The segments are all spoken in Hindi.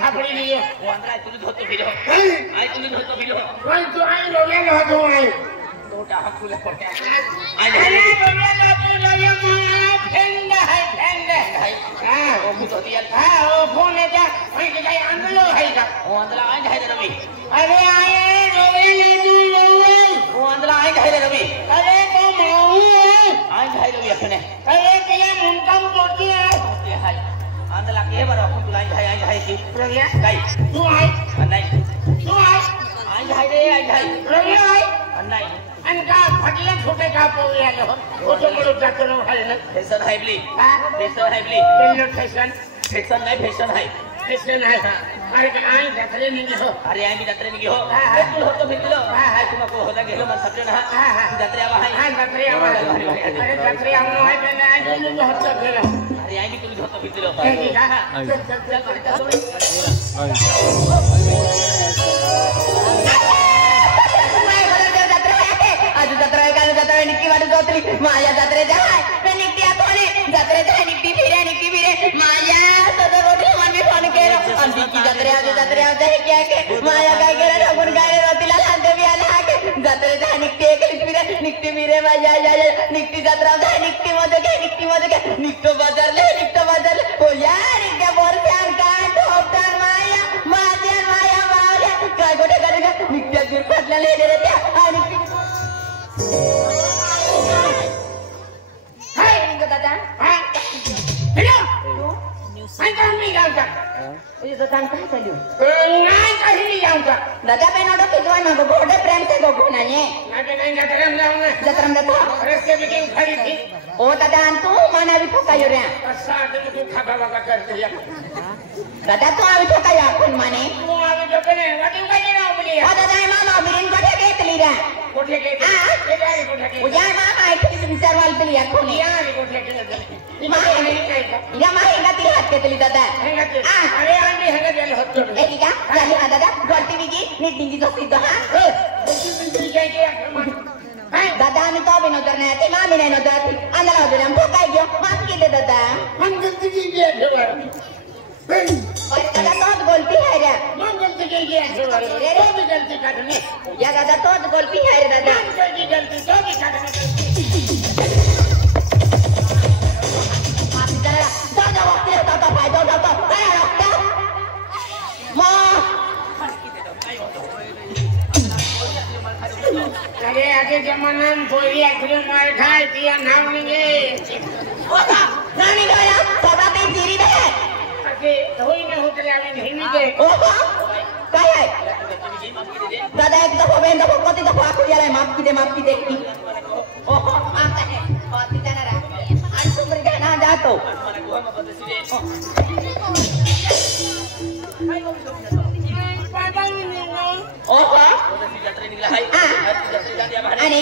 छापड़ी नहीं है वो अंदर तुझे धोते फिरो आई तुझे धोते फिरो कोई तो आई लोगे लो तो आई टोटा हम खुले पड़ते हैं अरे फेंड है हां वो मुझे दिया हां वो फोन है क्या भाई के जाए अंदर लो है क्या वो अंदर आए है रवि अरे आए रोवे ले तू रोवे वो अंदर आए है रवि अरे तो माऊ आए है रवि अपने अरे के मुंडम करती है हाय अंदर लाके बार अपन तुला आए है की रविया गाई तू आए नहीं तू आए है रे आई है रविया आए नहीं अनका फटले छोटे का पोया लो वो तो बड़ो जाकरो है ना फैशन है बली हां फैशन है बली केलो फैशन फैशन नहीं फैशन है फैशन है अरे आई जात्रे नहीं हो अरे आई भी जात्रे नहीं हो तू हो तो फिर लो हां तुमको होता गेलो मन सबने ना हां जात्रे आवा है हां जात्रे आवा अरे जात्रे आवा है मैंने आई नहीं तो हत्या खेला अरे आई भी तू हो तो फिर लो ठीक है आज जत्रा आहे का जत्रा निक्की वाटत होती माझ्या जत्रे जाय निक्की कोणी जत्रे जाय निक्की फिरे माझ्या सदा रोटी मी फोन केलो आणि निक्की जत्रे आहे क्या के माझ्या काय केलं आपण काय रोटीला लांदे बी आला के जत्रे जाय निक्की फिरे माझ्या निक्की जत्रा जाय निक्की मध्ये निक्तो बाजारले ओ यार निक्क्या बोरत्यान काय ठोकतान माया काय गोटे निक्क्या गिर फाटलेले रे त्या आणि हाय दादा हां हेलो आई काम नहीं जानता ये तो काम कहां चलियो नहीं कहीं नहीं जानता दादा पेनोडो कितवाय मगो बोडे प्रेम से गोगो नाही नहीं जत्रम जाऊंगा जत्रम जातो रस्ते में क्यों खड़ी थी ओ दादा तू माने भी ठोकायो रे अच्छा तू खाबा बाबा कर दिया दादा तू आवी ठोकायो आपण माने तू आवी ठोकने वाटू काय ना बोली ओ दादा मामा बिरिन कोठे घेतली रे कोठे घेतली उद्या मामा इथे विचारवाल पेली आखोली यारी कोठे घेतली या माहिंगा तिला हात घेतली दादा अरे आम्ही हंगा गेलो होतो ए ठीक आहे झाली हा दादा गोल्टी बिगी नीटिंगी जो सिद्ध हा दादा आम्ही तो बिनोदर नाही ते मामी नाही नोदर अंदर होतो हम ठोकाय गयो माफ केले दादा हम गलती की गया ठेवा और दादा तोच गोल्टी है रे हम गलती की गया ठेवा रे भी गलती काटने या दादा तोच गोल्टी है रे दादा की गलती तो भी काटने अरे आगे जमाना में कोई आखिर मार खाए दिया नाम नहीं ओका नानी गया सदा ते जीरी दे आगे होई ना होते आवे नहीं दे ओका काय आहे दादा एक दफा बेन दफा कोती दफा आखू याला माफ की दे ओहो आता है कोती जाणार आहे आणि तुम्ही गाना जातो ओहो आणि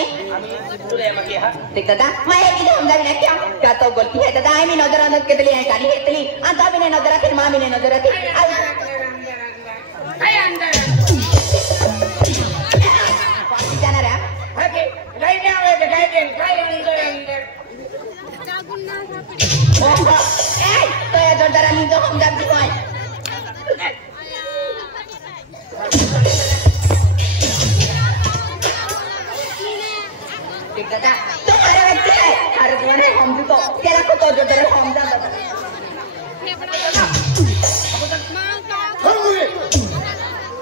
देख दादा माया की हम जावी ना क्या तो गलती है दादा आम्ही नजर आणत केतली आहे काली घेतली आता आम्ही नाही नजर राखील मामी नाही नजर राखील काय अंदर जाणार आहे ओके लाईट आवे काय देन काय अंदर ओहो ए तो या जोरदारा मी तो हम जाती होय दादा तो हर व्यक्ति है हर जवान है हम तो केला को तो जोरदारा हम जाता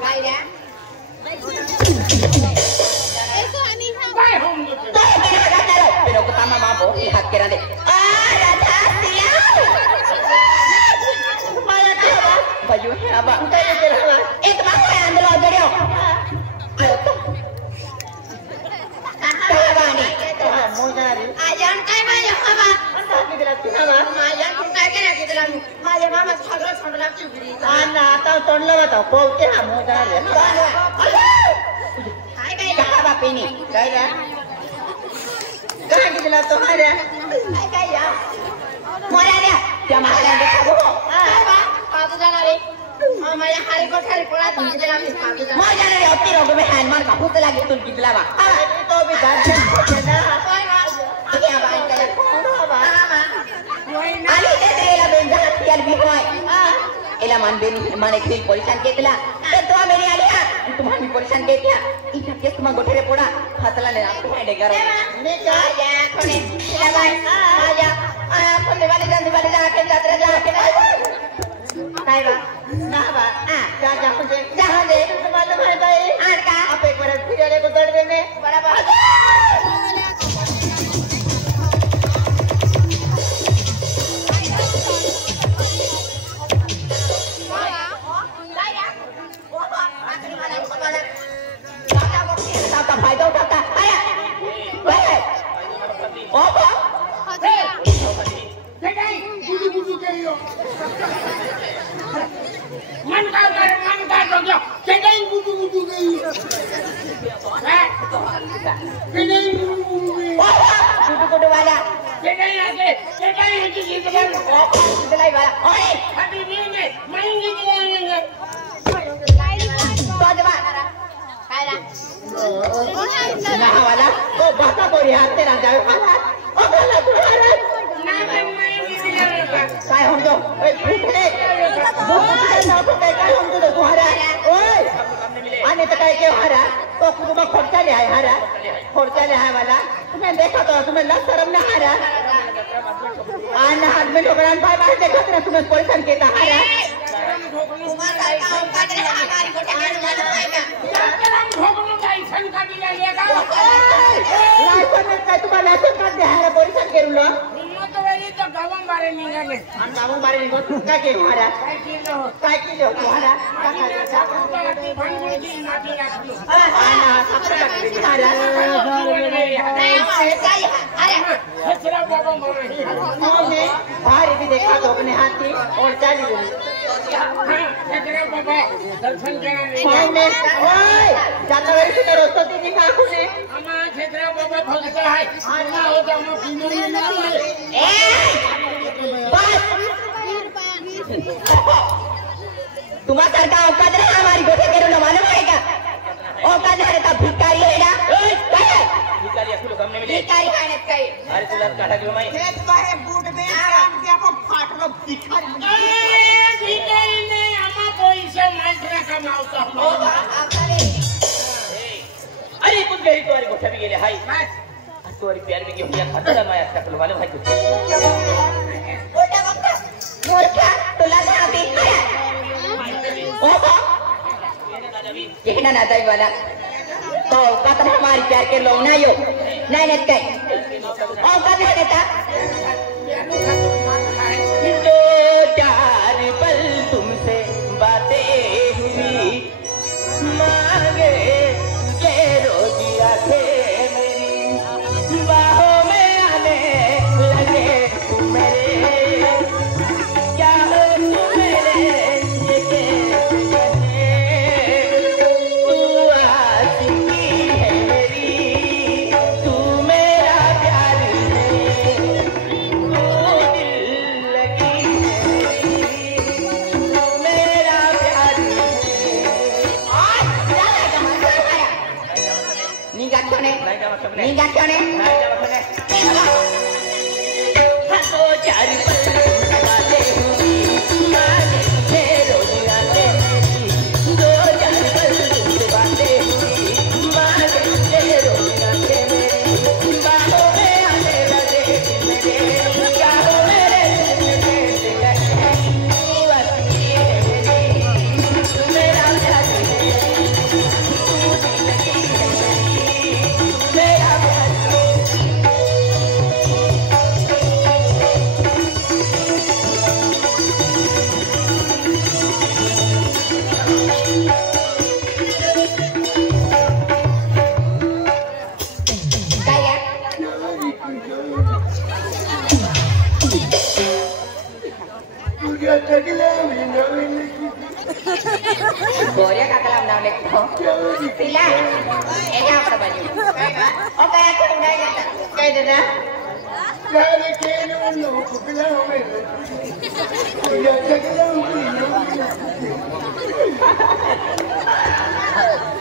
काय रे काय हम तो केला गाना pero pertama mabo lihat kira deh Radha Siya माया क्या baju apa udah ya kira itu mah yang ambil order yo ayo tuh kayak ni mau cari ayan kai maya apa entah di dalam apa maya kai kira di dalam maya mama sagro sagro curi ana tahu tonlo tahu kau kira mau cari hai kai apa ini kai dah kaya di dalam tuh ada hai kai ya mau ada dia makan di kamu apa kamu jangan lari Maya hari ko tuh dalam ni mau jangan lari otir aku main man kamu tuh lagi tuh gila ba itu bi ganjen bocana ini apa ini kayak apa ali itu dia lah benjar tiar bi hoy एला माने खेल परेशान केतला तो तो मेरी आलिया तुम्हारी परेशान केतिया इका केस तुम गोठेरे पड़ा हातला ने आप हेडे करो ने जा जा कोने एला भाई आ जा फोन वाले जा के जात्रा जा के काय बा ना बा जा दे तुम्हारे भाई का आप एक बार फिर को दर्द देने बराबर तुम्हें देखा तो तुम्हें लग शर्म न आ रहा हाथ में ठोकरान भाई बाहर देखा तो तुम्हें परेशान केता आ रहा तुम्हाला परेशान केलं हम गावं बारे निघो काय केलं हारा काय केलं हारा बाहर भी देखा तो अपने हाथी और चाली दर्शन जाता वेळी तुझं रोजतो तिने का कुठे बाबा भक्त आहे हो जाऊ तुम्हारा सरकार औकात रहा हमारी गोठे के रोना मालूम है क्या औकात है तब भिखारी है ना भिखारी आपको लोग हमने मिले भिखारी खाने का अरे तुला काढा घेऊ माई खेत बाहे बूट में काम के आपको फाटलो भिखारी भिखारी ने हमा पैसे माइसरा कमावतो ओ आकाले अरे कुछ गई तो अरे गोठा भी गेले हाय तो अरे प्यार भी घेऊन या खाताला माया टाकलो मालूम है तुझे ओटा बक्का मोरका तुला साथी ओ कहना ना दाई वाला तो औकात हमारी प्यार के लोग ना यो नहीं नहीं कहीं औकात है नेता दो चार पल तुमसे बातें हुई मांगे तुझे रोजिया थे मेरी बाहों में आने लगे तुम मेरे क्या हो तुम मेरे ये तू आशिकी है मेरी तू मेरा प्यार है तू दिल लगी है तू मेरा प्यार है निगाह कोने नहीं जावा सबने निगाह कोने नहीं जावा सबने दो चार पल बातें हुई माने तुझे रोज आते मेरी दो चार पल बातें हुई माने तुझे रोज आते मेरी बाहों में आने लगे मेरे बाहों मेरे तू आशिकी है मेरी तू मेरा प्यार है तू दिल लगी है मेरी तू मेरा प्यार है kaya Boria kakalam na ulit ko. Sila. Eka ako na ba niyo? Okay, ako na kaya. Kaya na?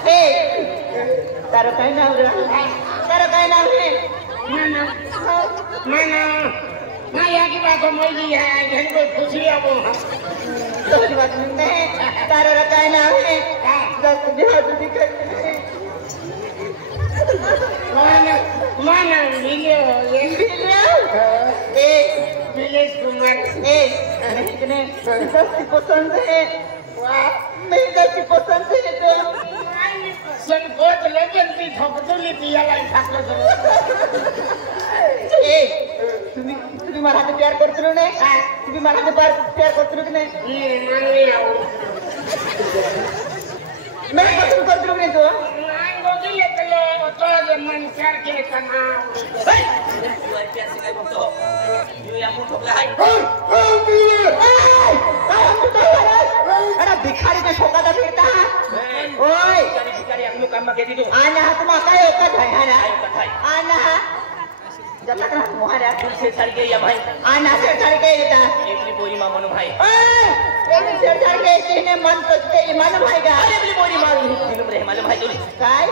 Hey! Taro kayo na ulit. Taro kayo na ulit. mana mana maya की बात मोई है जन को खुशी अब तोरी बात नहीं तारा रकाय ना है दस दिवस दिखाई mana video Bilis Kumar कितने दस पसंद है वाह मैं दस पसंद है तो संकोच लगन ती ठोकतुली तियाला ठाकलो तुम्ही मला प्यार करतो नाही तुम्ही मला प्यार करतो की नाही मानली आओ मैं पसंद करतो की नाही तो मांगो दिले तलो तो जे मन प्यार के कना प्यार से काय बोलतो यो या मोठो आहे अरे भिखारी में ठोकाता फिरता ओय भिकारी आपनु काम मा घेती तू आना हात मा काय एकच आहे ना आना जब तक मोहरा से सारखे या भाई आना से सारखे येता एकली पोरी मा म्हणू भाई ओय से सारखे तिने मन तसते इमान भाई का अरे एकली पोरी मा दिलुम रे मालूम भाई तुली काय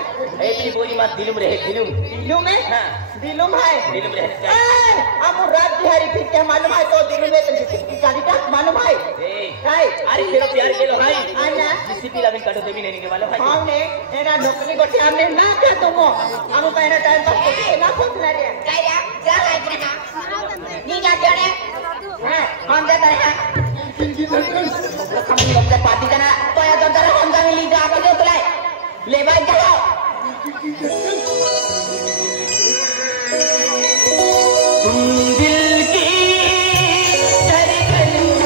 एकली पोरी मा दिलुम रे दिलू में हां दिलू भाई दिलुम रे हम रात बिहारी फिर क्या मालूम है तो दिलू में तो गाड़ी का मालूम है काय अरे तेरा प्यार केलो भाई आना डीसीपी लाविन काटो देवी नहीं के मालूम भाई हमने एना नौकरी गोटे हमने ना क्या तुमो हम पहले टाइम पास करके ना खोजना रे काय रे क्या है नी क्या करे हां हम जाता है हम लोग का पार्टी करना तो या तो जरा हम का मिली जा के तो ले भाई जाओ दिल की धड़कन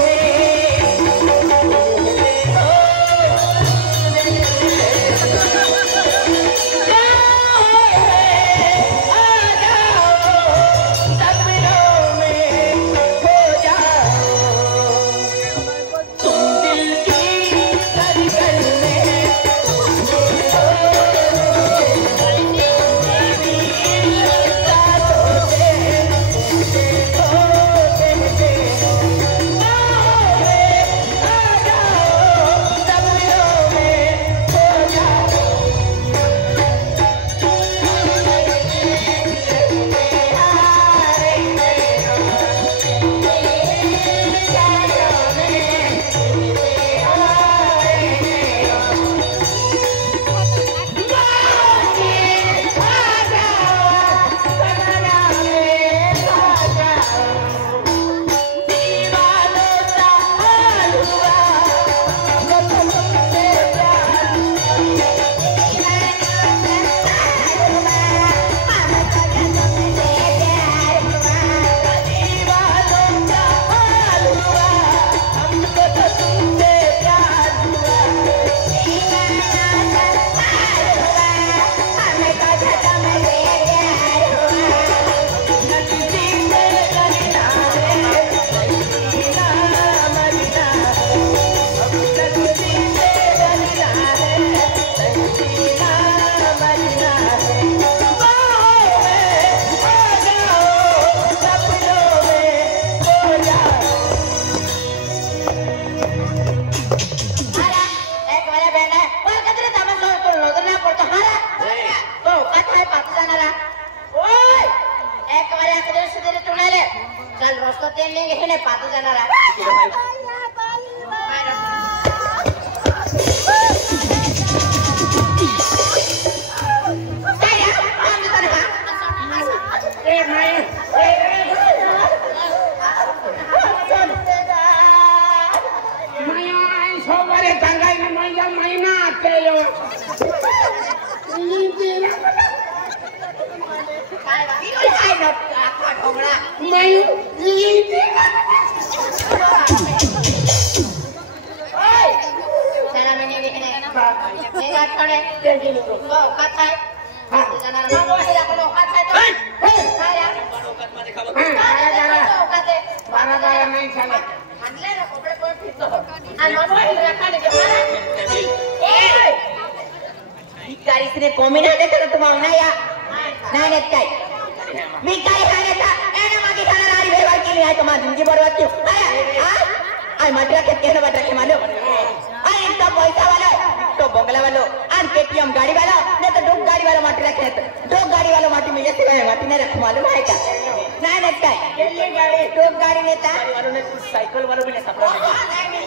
चल रस्तो तेल लेंगे है ने पातो जाना रहा कॉमिना देखा तुम या नाही काय मी काय सांगायचा एने मागे खाणार आणि व्यवहार केली आहे तुम्हाला जिंदगी बरबाद क्यों आय मटरा के केन बटरा के मालूम आय तो पैसा वाला तो बंगला वाला और केटीएम गाड़ी वाला नहीं तो डोक गाड़ी वाला मटरा के डोक गाड़ी वाला माटी में जैसे है माटी ने रख मालूम है क्या नहीं नहीं काय केली गाड़ी डोक गाड़ी नेता वालों ने साइकिल वालों भी ने सपना